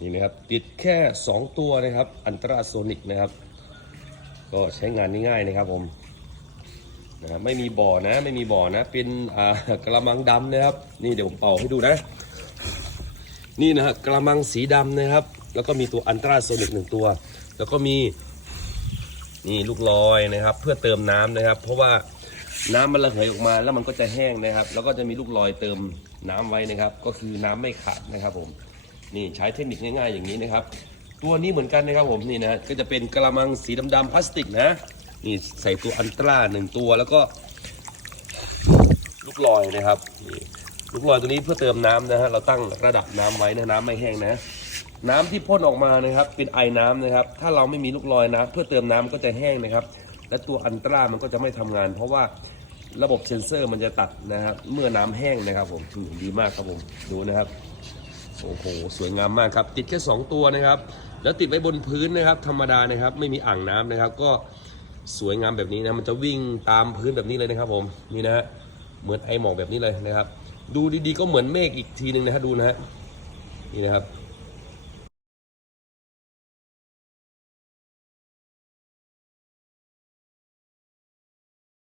นี่นะครับติดแค่ 2 ตัวนะครับอันตราโซนิกนะครับ ก็ใช้งานง่ายๆนะครับผมนะไม่มีบ่อนะไม่มีบ่อนะ เป็นอ่ากระมังดำนะครับ นี่เดี๋ยวผมเป่าให้ดูนะ นี่นะฮะกระมังสีดำนะครับ แล้วก็มีตัวอันตราโซนิกหนึ่งตัว แล้วก็มีนี่ลูกลอยนะครับ เพื่อเติมน้ำนะครับ เพราะว่าน้ำมันระเหยออกมาแล้วมันก็จะแห้งนะครับ แล้วก็จะมีลูกลอยเติมน้ำไว้นะครับ ก็คือน้ำไม่ขาดนะครับผม นี่ใช้เทคนิคง่ายๆอย่างนี้นะครับ ตัวนี้เหมือนกันนะครับผมนี่นะก็จะเป็นกระมังสีดำๆพลาสติกนะ นี่ใส่ตัวอันตราหนึ่งตัวแล้วก็ลูกลอยนะครับนี่ลูกลอยตัวนี้เพื่อเติมน้ำนะฮะเราตั้งระดับน้ำไว้นะน้ำไม่แห้งนะ น้ำที่พ่นออกมานะครับ เป็นไอน้ำนะครับ ถ้าเราไม่มีลูกลอยนะเพื่อเติมน้ำก็จะแห้งนะครับ และตัวอันตรามันก็จะไม่ทำงาน เพราะว่าระบบเซ็นเซอร์มันจะตัดนะครับ เมื่อน้ำแห้งนะครับผมดีมากครับผมดูนะครับ โอ้โหสวยงามมากครับ ติดแค่ 2 ตัวนะครับ แล้วติดไว้บนพื้นนะครับ ธรรมดานะครับ ไม่มีอ่างน้ำนะครับ ก็สวยงามแบบนี้นะมันจะวิ่งตามพื้นแบบนี้เลยนะครับ ผมนี่นะฮะเหมือนไอหมอกแบบนี้เลยนะครับ ดูดีๆก็เหมือนเมฆอีกทีหนึ่งนะฮะดูนะฮะนี่นะครับ